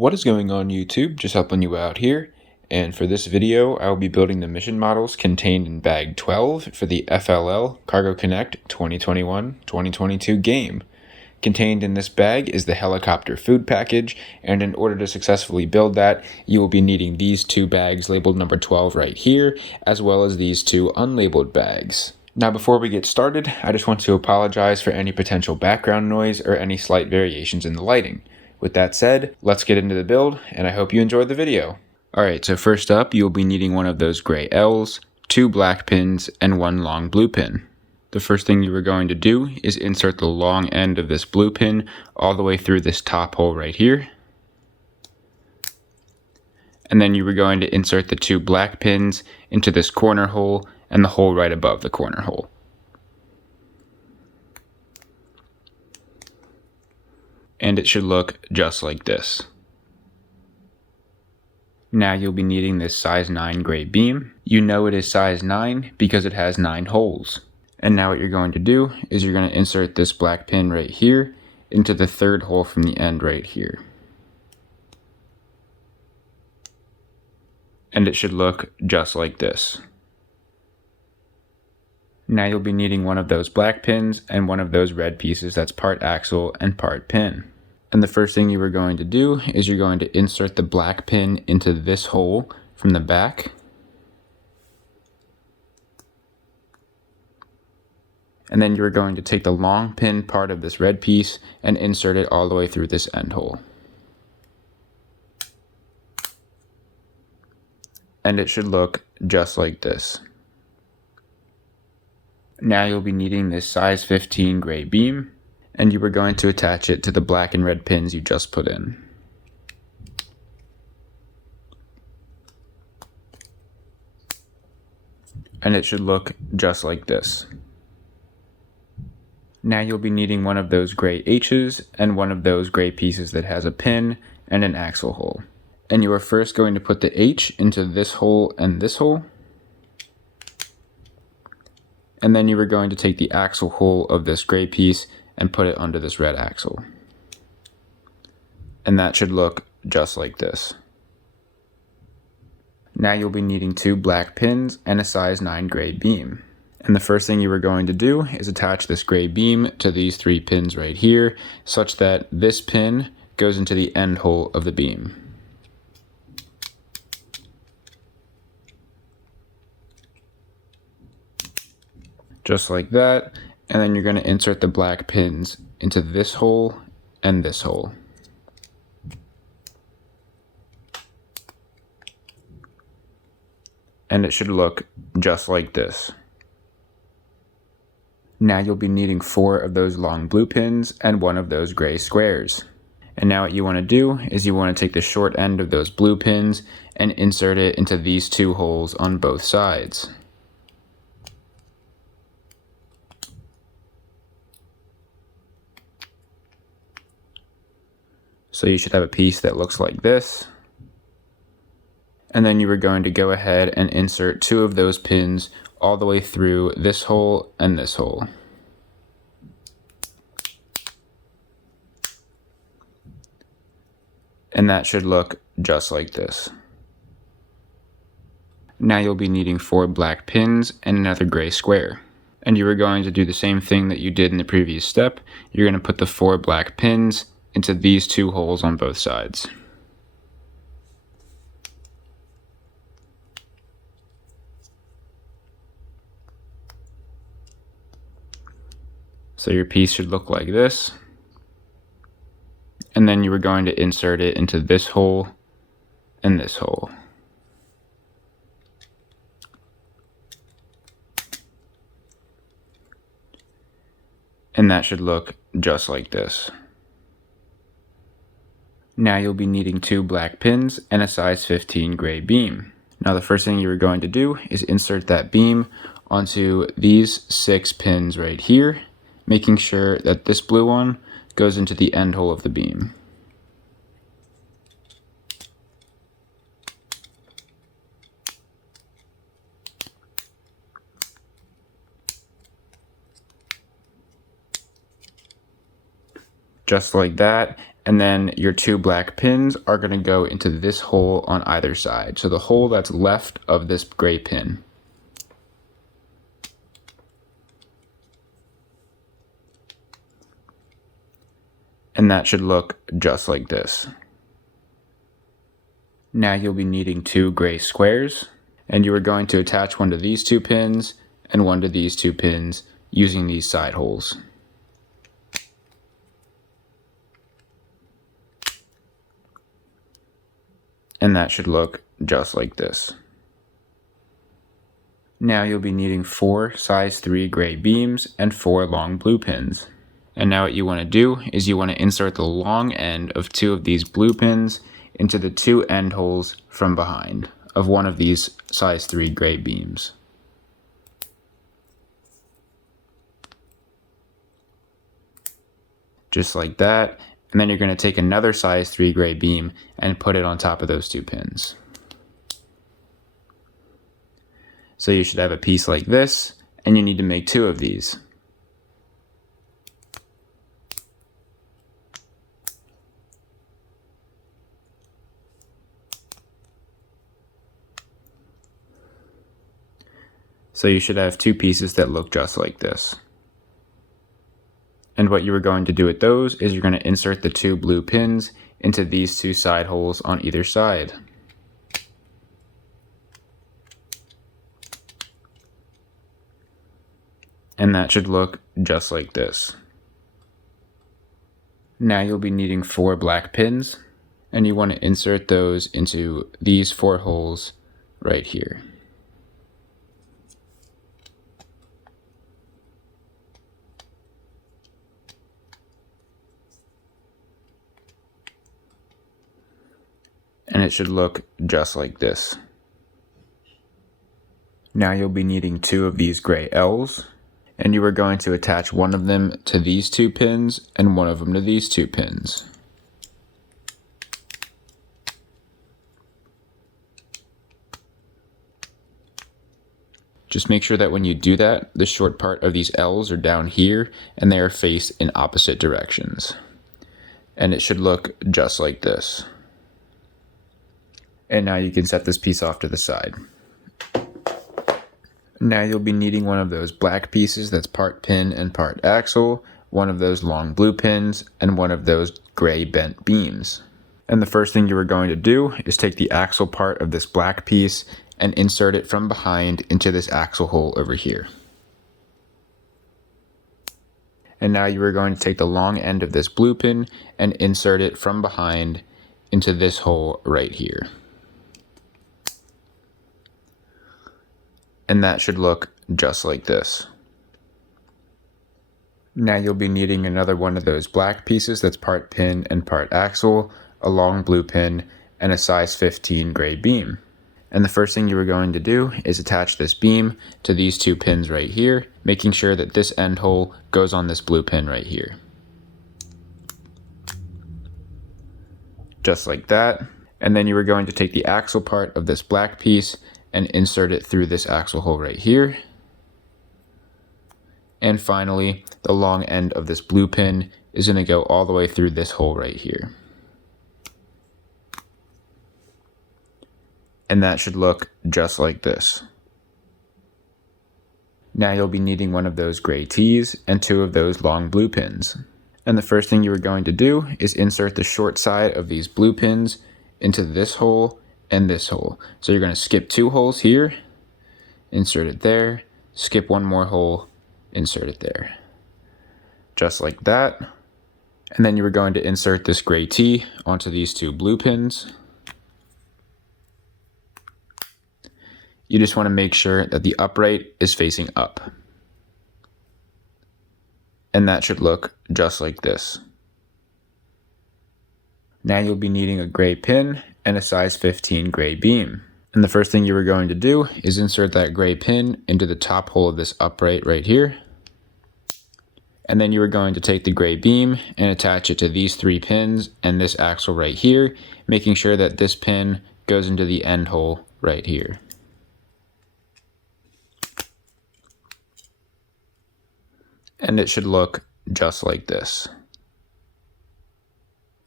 What is going on YouTube? Just helping you out here. And for this video, I will be building the mission models contained in bag 12 for the FLL Cargo Connect 2021-2022 game. Contained in this bag is the helicopter food package, and in order to successfully build that, you will be needing these two bags labeled number 12 right here, as well as these two unlabeled bags. Now before we get started, I just want to apologize for any potential background noise or any slight variations in the lighting. With that said, let's get into the build, and I hope you enjoyed the video. Alright, so first up, you'll be needing one of those gray L's, two black pins, and one long blue pin. The first thing you are going to do is insert the long end of this blue pin all the way through this top hole right here. And then you are going to insert the two black pins into this corner hole and the hole right above the corner hole. And it should look just like this. Now you'll be needing this size 9 gray beam. You know it is size 9 because it has 9 holes. And now what you're going to do is you're going to insert this black pin right here into the third hole from the end right here. And it should look just like this. Now you'll be needing one of those black pins and one of those red pieces that's part axle and part pin. And the first thing you are going to do is you're going to insert the black pin into this hole from the back. And then you're going to take the long pin part of this red piece and insert it all the way through this end hole. And it should look just like this. Now you'll be needing this size 15 gray beam, and you are going to attach it to the black and red pins you just put in. And it should look just like this. Now you'll be needing one of those gray H's and one of those gray pieces that has a pin and an axle hole. And you are first going to put the H into this hole and this hole. And then you are going to take the axle hole of this gray piece and put it under this red axle. And that should look just like this. Now you'll be needing two black pins and a size 9 gray beam. And the first thing you are going to do is attach this gray beam to these three pins right here, such that this pin goes into the end hole of the beam. Just like that, and then you're going to insert the black pins into this hole and this hole. And it should look just like this. Now you'll be needing 4 of those long blue pins and 1 of those gray squares. And now what you want to do is you want to take the short end of those blue pins and insert it into these 2 holes on both sides. So you should have a piece that looks like this. And then you are going to go ahead and insert 2 of those pins all the way through this hole and this hole. And that should look just like this. Now you'll be needing 4 black pins and another gray square. And you are going to do the same thing that you did in the previous step. You're going to put the 4 black pins into these 2 holes on both sides. So your piece should look like this. And then you are going to insert it into this hole and this hole. And that should look just like this. Now you'll be needing 2 black pins and a size 15 gray beam. Now the first thing you are going to do is insert that beam onto these 6 pins right here, making sure that this blue one goes into the end hole of the beam. Just like that, And then your two black pins are going to go into this hole on either side. So the hole that's left of this gray pin. And that should look just like this. Now you'll be needing two gray squares, and you are going to attach one to these two pins and one to these two pins using these side holes. And that should look just like this. Now you'll be needing 4 size 3 gray beams and 4 long blue pins. And now what you want to do is you want to insert the long end of 2 of these blue pins into the 2 end holes from behind of one of these size 3 gray beams. Just like that. And then you're going to take another size 3 gray beam and put it on top of those 2 pins. So you should have a piece like this, and you need to make 2 of these. So you should have 2 pieces that look just like this. And what you are going to do with those is you're going to insert the 2 blue pins into these 2 side holes on either side. And that should look just like this. Now you'll be needing 4 black pins, and you want to insert those into these 4 holes right here. And it should look just like this. Now you'll be needing 2 of these gray L's, and you are going to attach one of them to these 2 pins and one of them to these 2 pins. Just make sure that when you do that, the short part of these L's are down here and they are faced in opposite directions. And it should look just like this. And now you can set this piece off to the side. Now you'll be needing one of those black pieces that's part pin and part axle, one of those long blue pins, and one of those gray bent beams. And the first thing you are going to do is take the axle part of this black piece and insert it from behind into this axle hole over here. And now you are going to take the long end of this blue pin and insert it from behind into this hole right here. And that should look just like this. Now you'll be needing another one of those black pieces that's part pin and part axle, a long blue pin, and a size 15 gray beam. And the first thing you are going to do is attach this beam to these 2 pins right here, making sure that this end hole goes on this blue pin right here. Just like that. And then you are going to take the axle part of this black piece and insert it through this axle hole right here. And finally, the long end of this blue pin is going to go all the way through this hole right here. And that should look just like this. Now you'll be needing one of those gray T's and 2 of those long blue pins. And the first thing you are going to do is insert the short side of these blue pins into this hole and this hole. So you're going to skip 2 holes here, insert it there, skip 1 more hole, insert it there. Just like that. And then you are going to insert this gray T onto these 2 blue pins. You just want to make sure that the upright is facing up. And that should look just like this. Now you'll be needing a gray pin and a size 15 gray beam. And the first thing you are going to do is insert that gray pin into the top hole of this upright right here. And then you are going to take the gray beam and attach it to these 3 pins and this axle right here, making sure that this pin goes into the end hole right here. And it should look just like this.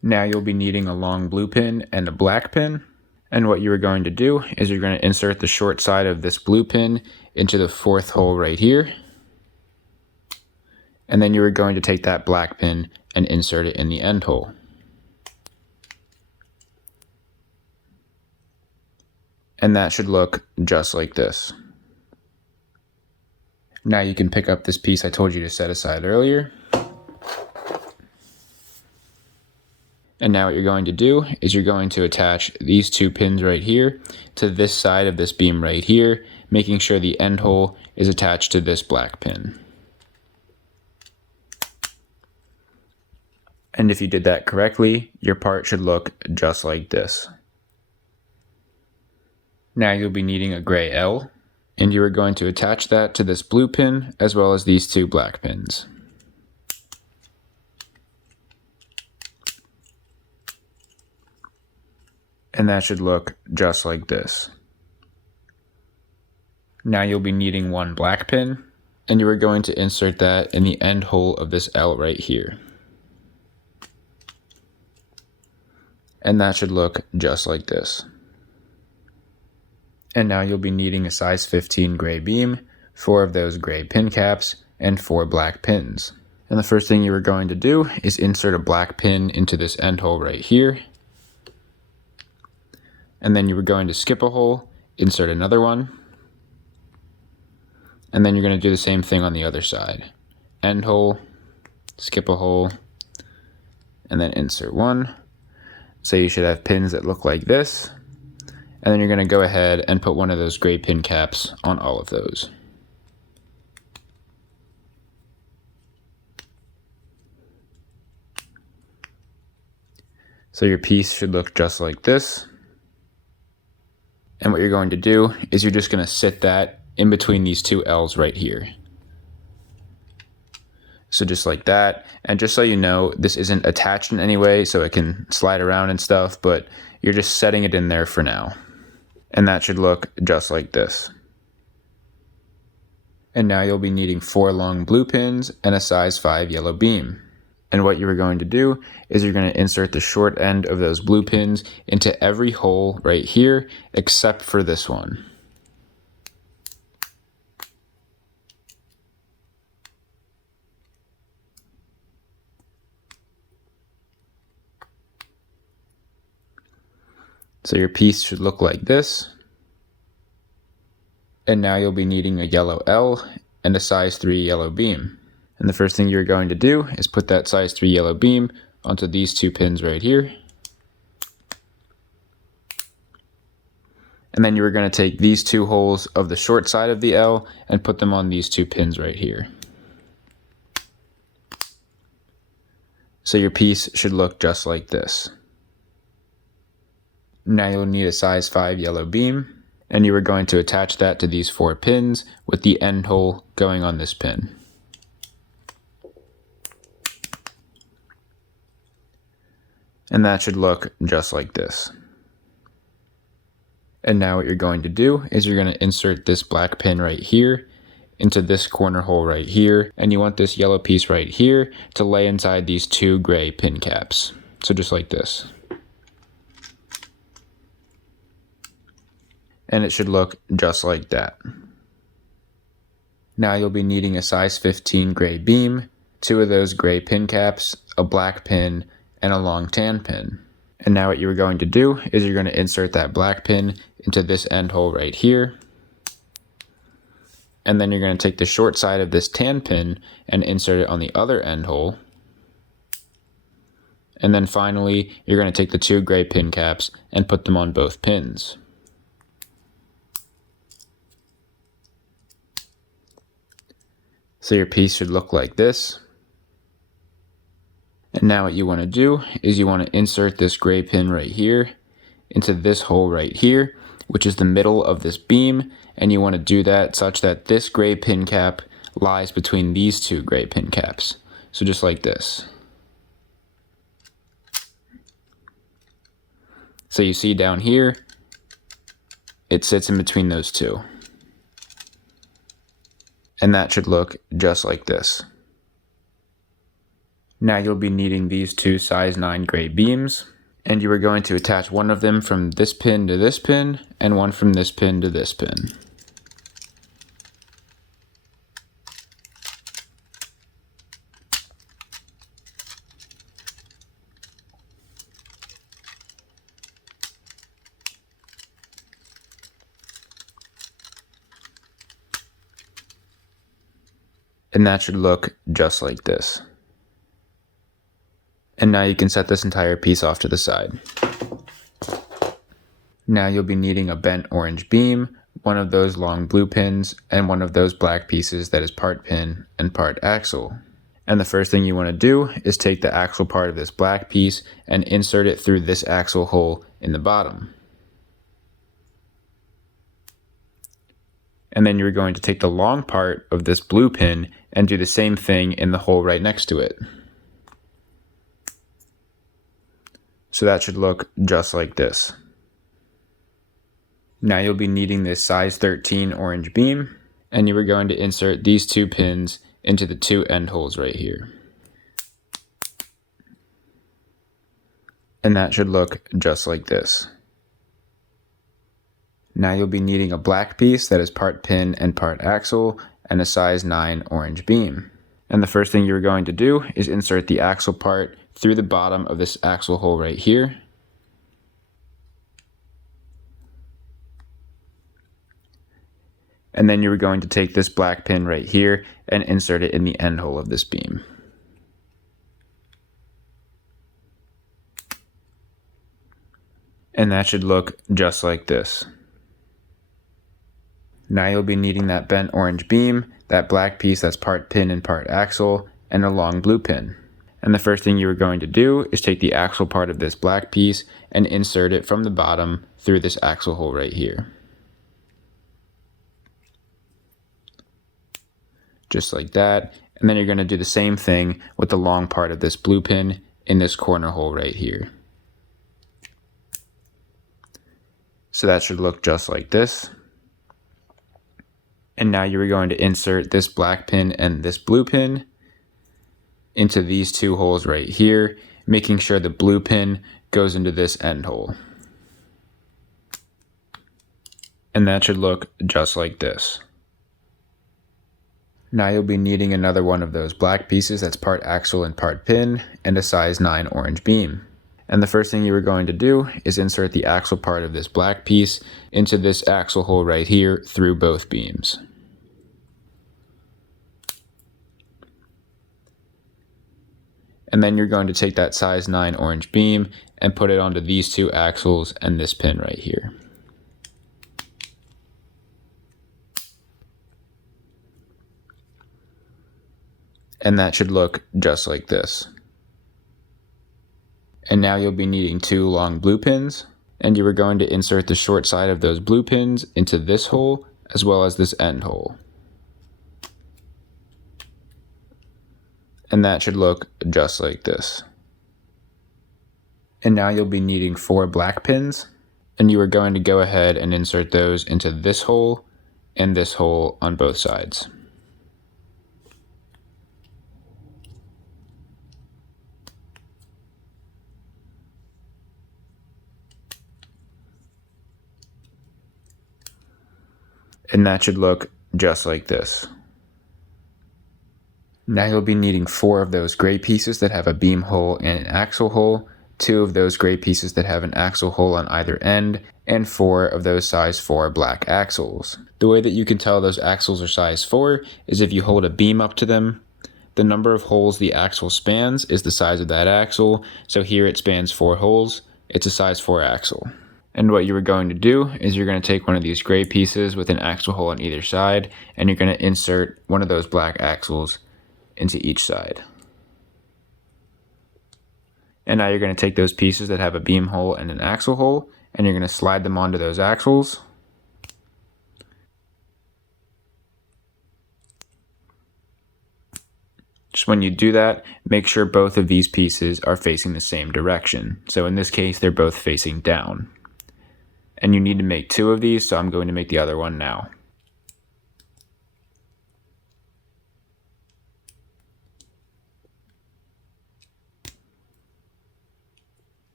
Now you'll be needing a long blue pin and a black pin. And what you are going to do is you're going to insert the short side of this blue pin into the fourth hole right here. And then you are going to take that black pin and insert it in the end hole. And that should look just like this. Now you can pick up this piece I told you to set aside earlier. And now what you're going to do is you're going to attach these two pins right here to this side of this beam right here, making sure the end hole is attached to this black pin. And if you did that correctly, your part should look just like this. Now you'll be needing a gray L, and you are going to attach that to this blue pin as well as these two black pins. And that should look just like this. Now you'll be needing one black pin, and you are going to insert that in the end hole of this L right here. And that should look just like this. And now you'll be needing a size 15 gray beam, 4 of those gray pin caps, and 4 black pins. And the first thing you are going to do is insert a black pin into this end hole right here. And then you are going to skip a hole, insert another one. And then you're going to do the same thing on the other side. End hole, skip a hole, and then insert one. So you should have pins that look like this. And then you're going to go ahead and put one of those gray pin caps on all of those. So your piece should look just like this. And what you're going to do is you're just going to sit that in between these two L's right here. So just like that. And just so you know, this isn't attached in any way, so it can slide around and stuff, but you're just setting it in there for now. And that should look just like this. And now you'll be needing 4 long blue pins and a size 5 yellow beam. And what you are going to do is you're going to insert the short end of those blue pins into every hole right here, except for this one. So your piece should look like this. And now you'll be needing a yellow L and a size 3 yellow beam. And the first thing you're going to do is put that size 3 yellow beam onto these 2 pins right here. And then you are going to take these 2 holes of the short side of the L and put them on these 2 pins right here. So your piece should look just like this. Now you'll need a size 5 yellow beam, and you are going to attach that to these 4 pins with the end hole going on this pin. And that should look just like this. And now what you're going to do is you're going to insert this black pin right here into this corner hole right here, and you want this yellow piece right here to lay inside these 2 gray pin caps. So just like this. And it should look just like that. Now you'll be needing a size 15 gray beam, 2 of those gray pin caps, a black pin, and a long tan pin. And now what you are going to do is you're going to insert that black pin into this end hole right here. And then you're going to take the short side of this tan pin and insert it on the other end hole. And then finally, you're going to take the 2 gray pin caps and put them on both pins. So your piece should look like this. And now what you want to do is you want to insert this gray pin right here into this hole right here, which is the middle of this beam, and you want to do that such that this gray pin cap lies between these 2 gray pin caps. So just like this. So you see down here, it sits in between those 2. And that should look just like this. Now you'll be needing these two size 9 gray beams, and you are going to attach one of them from this pin to this pin, and one from this pin to this pin. And that should look just like this. And now you can set this entire piece off to the side. Now you'll be needing a bent orange beam, one of those long blue pins, and one of those black pieces that is part pin and part axle. And the first thing you want to do is take the axle part of this black piece and insert it through this axle hole in the bottom. And then you're going to take the long part of this blue pin and do the same thing in the hole right next to it. So that should look just like this. Now you'll be needing this size 13 orange beam, and you are going to insert these two pins into the two end holes right here. And that should look just like this. Now you'll be needing a black piece that is part pin and part axle, and a size 9 orange beam. And the first thing you're going to do is insert the axle part through the bottom of this axle hole right here. And then you're going to take this black pin right here and insert it in the end hole of this beam. And that should look just like this. Now you'll be needing that bent orange beam, that black piece that's part pin and part axle, and a long blue pin. And the first thing you are going to do is take the axle part of this black piece and insert it from the bottom through this axle hole right here. Just like that. And then you're going to do the same thing with the long part of this blue pin in this corner hole right here. So that should look just like this. And now you are going to insert this black pin and this blue pin into these two holes right here, making sure the blue pin goes into this end hole. And that should look just like this. Now you'll be needing another one of those black pieces that's part axle and part pin, and a size 9 orange beam. And the first thing you are going to do is insert the axle part of this black piece into this axle hole right here through both beams. And then you're going to take that size 9 orange beam and put it onto these two axles and this pin right here. And that should look just like this. And now you'll be needing two long blue pins, and you are going to insert the short side of those blue pins into this hole as well as this end hole. And that should look just like this. And now you'll be needing 4 black pins, and you are going to go ahead and insert those into this hole and this hole on both sides. And that should look just like this. Now you'll be needing 4 of those gray pieces that have a beam hole and an axle hole, 2 of those gray pieces that have an axle hole on either end, and 4 of those size 4 black axles. The way that you can tell those axles are size 4 is if you hold a beam up to them. The number of holes the axle spans is the size of that axle, so here it spans 4 holes. It's a size 4 axle. And what you are going to do is you're going to take one of these gray pieces with an axle hole on either side, and you're going to insert one of those black axles into each side. And now you're going to take those pieces that have a beam hole and an axle hole, and you're going to slide them onto those axles. Just when you do that, make sure both of these pieces are facing the same direction. So in this case, they're both facing down. And you need to make 2 of these, so I'm going to make the other one now.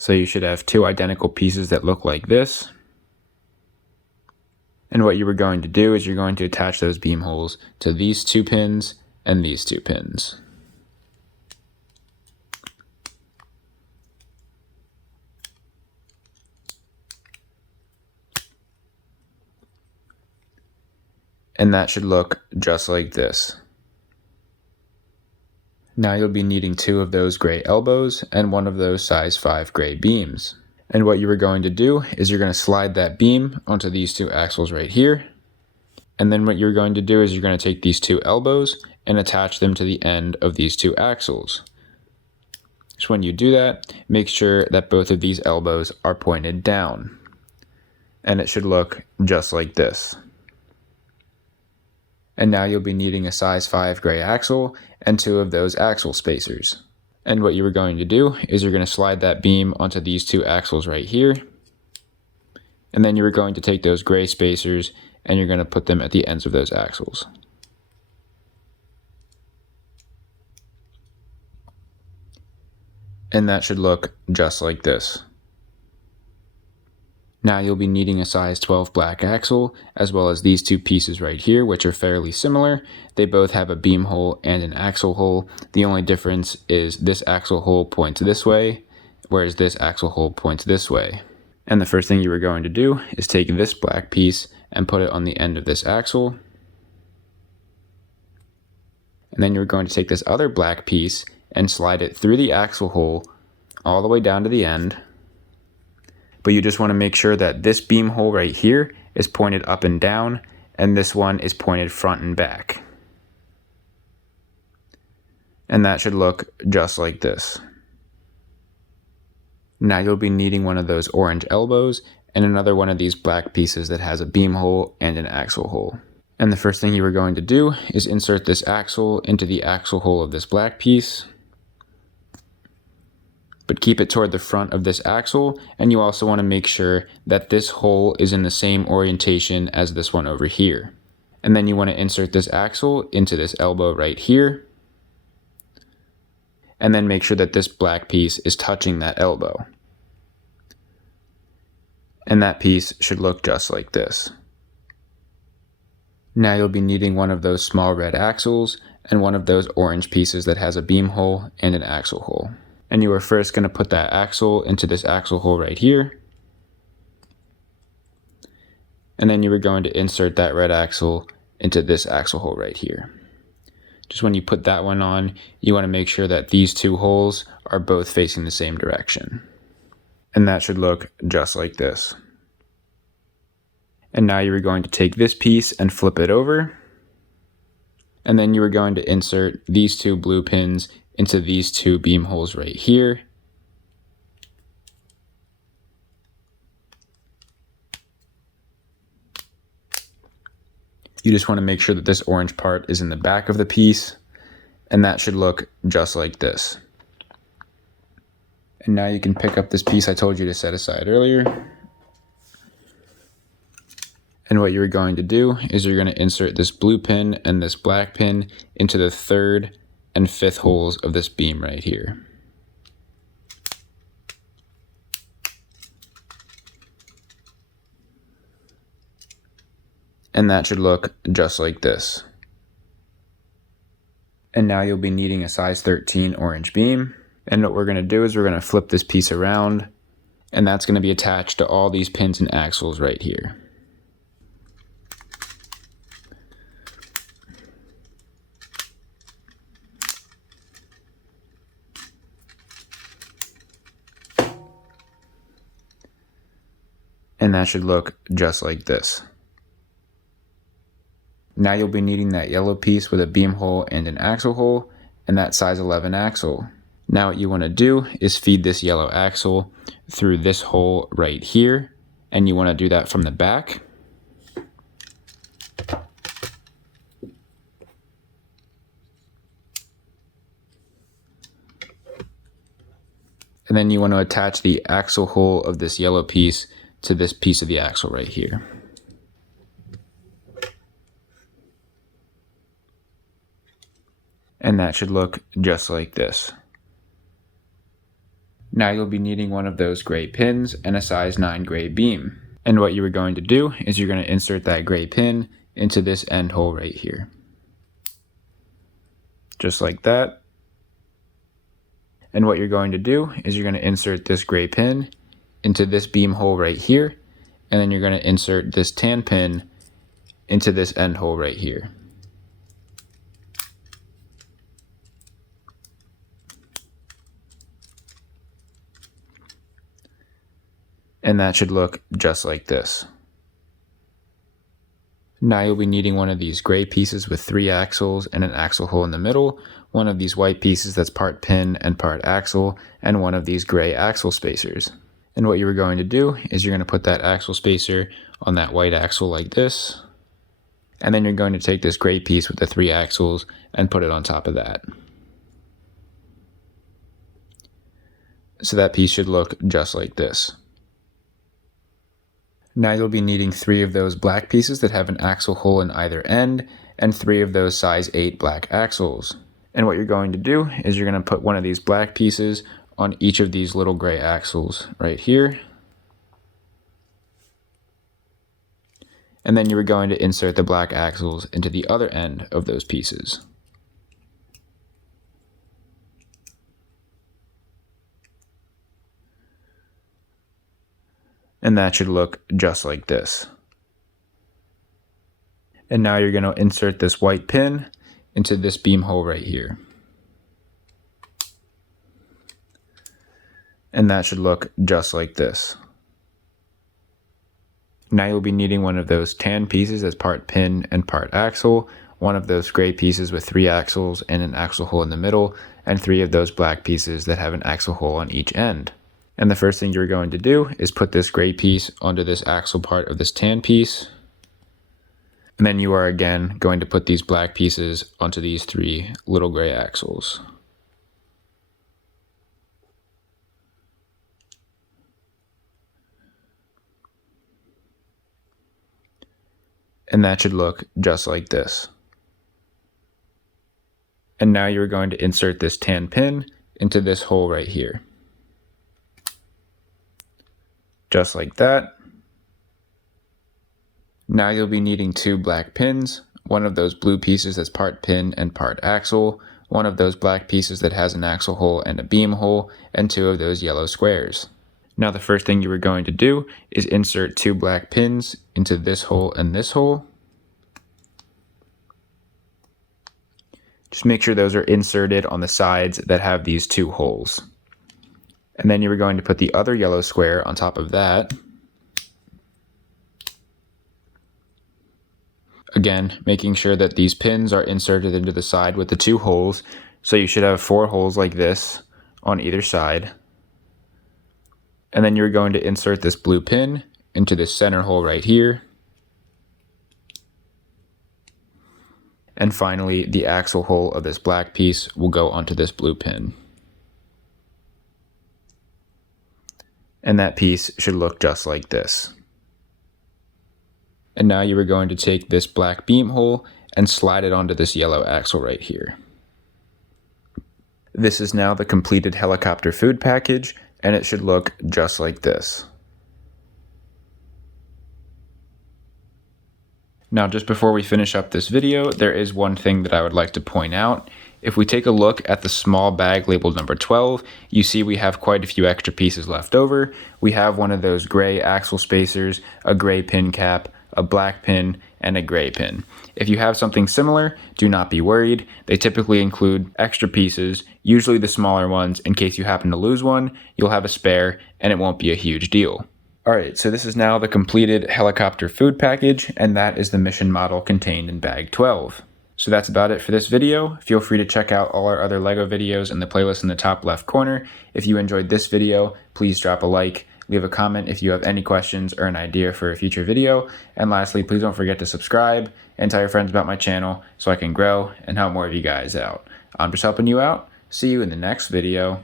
So you should have two identical pieces that look like this. And what you were going to do is you're going to attach those beam holes to these two pins and these two pins. And that should look just like this. Now you'll be needing two of those gray elbows and one of those size 5 gray beams. And what you were going to do is you're going to slide that beam onto these two axles right here. And then what you're going to do is you're going to take these two elbows and attach them to the end of these two axles. So when you do that, make sure that both of these elbows are pointed down. And it should look just like this. And now you'll be needing a size 5 gray axle and two of those axle spacers. And what you were going to do is you're going to slide that beam onto these two axles right here. And then you were going to take those gray spacers and you're going to put them at the ends of those axles. And that should look just like this. Now you'll be needing a size 12 black axle, as well as these two pieces right here, which are fairly similar. They both have a beam hole and an axle hole. The only difference is this axle hole points this way, whereas this axle hole points this way. And the first thing you were going to do is take this black piece and put it on the end of this axle. And then you're going to take this other black piece and slide it through the axle hole all the way down to the end. But you just want to make sure that this beam hole right here is pointed up and down, and this one is pointed front and back. And that should look just like this. Now you'll be needing one of those orange elbows and another one of these black pieces that has a beam hole and an axle hole. And the first thing you are going to do is insert this axle into the axle hole of this black piece. But keep it toward the front of this axle, and you also want to make sure that this hole is in the same orientation as this one over here. And then you want to insert this axle into this elbow right here, and then make sure that this black piece is touching that elbow. And that piece should look just like this. Now you'll be needing one of those small red axles and one of those orange pieces that has a beam hole and an axle hole. And you are first going to put that axle into this axle hole right here. And then you are going to insert that red axle into this axle hole right here. Just when you put that one on, you want to make sure that these two holes are both facing the same direction. And that should look just like this. And now you are going to take this piece and flip it over. And then you are going to insert these two blue pins into these two beam holes right here. You just want to make sure that this orange part is in the back of the piece, and that should look just like this. And now you can pick up this piece I told you to set aside earlier. And what you're going to do is you're going to insert this blue pin and this black pin into the third and fifth holes of this beam right here. And that should look just like this. And now you'll be needing a size 13 orange beam. And what we're going to do is we're going to flip this piece around, and that's going to be attached to all these pins and axles right here. And that should look just like this. Now you'll be needing that yellow piece with a beam hole and an axle hole, and that size 11 axle. Now what you want to do is feed this yellow axle through this hole right here, and you want to do that from the back. And then you want to attach the axle hole of this yellow piece to this piece of the axle right here. And that should look just like this. Now you'll be needing one of those gray pins and a size 9 gray beam. And what you are going to do is you're going to insert that gray pin into this end hole right here. Just like that. And what you're going to do is you're going to insert this gray pin into this beam hole right here, and then you're going to insert this tan pin into this end hole right here. And that should look just like this. Now you'll be needing one of these gray pieces with 3 axles and an axle hole in the middle, one of these white pieces that's part pin and part axle, and one of these gray axle spacers. And what you're going to do is you're going to put that axle spacer on that white axle like this, and then you're going to take this gray piece with the 3 axles and put it on top of that. So that piece should look just like this. Now you'll be needing 3 of those black pieces that have an axle hole in either end, and 3 of those size 8 black axles. And what you're going to do is you're going to put one of these black pieces on each of these little gray axles right here. And then you are going to insert the black axles into the other end of those pieces. And that should look just like this. And now you're going to insert this white pin into this beam hole right here. And that should look just like this. Now you'll be needing one of those tan pieces as part pin and part axle, one of those gray pieces with 3 axles and an axle hole in the middle, and 3 of those black pieces that have an axle hole on each end. And the first thing you're going to do is put this gray piece onto this axle part of this tan piece. And then you are again going to put these black pieces onto these 3 little gray axles. And that should look just like this. And now you're going to insert this tan pin into this hole right here. Just like that. Now you'll be needing 2 black pins, one of those blue pieces that's part pin and part axle, one of those black pieces that has an axle hole and a beam hole, and 2 of those yellow squares. Now the first thing you are going to do is insert 2 black pins into this hole and this hole. Just make sure those are inserted on the sides that have these 2 holes. And then you are going to put the other yellow square on top of that. Again, making sure that these pins are inserted into the side with the 2 holes. So you should have 4 holes like this on either side. And then you're going to insert this blue pin into this center hole right here. And finally, the axle hole of this black piece will go onto this blue pin. And that piece should look just like this. And now you are going to take this black beam hole and slide it onto this yellow axle right here. This is now the completed helicopter food package, and it should look just like this. Now, just before we finish up this video, there is one thing that I would like to point out. If we take a look at the small bag labeled number 12, you see we have quite a few extra pieces left over. We have one of those gray axle spacers, a gray pin cap, a black pin, and a gray pin. If you have something similar, do not be worried. They typically include extra pieces, usually the smaller ones. In case you happen to lose one, you'll have a spare, and it won't be a huge deal. Alright, so this is now the completed helicopter food package, and that is the mission model contained in bag 12. So that's about it for this video. Feel free to check out all our other LEGO videos in the playlist in the top left corner. If you enjoyed this video, please drop a like, leave a comment if you have any questions or an idea for a future video, and lastly, please don't forget to subscribe and tell your friends about my channel so I can grow and help more of you guys out. I'm just helping you out. See you in the next video.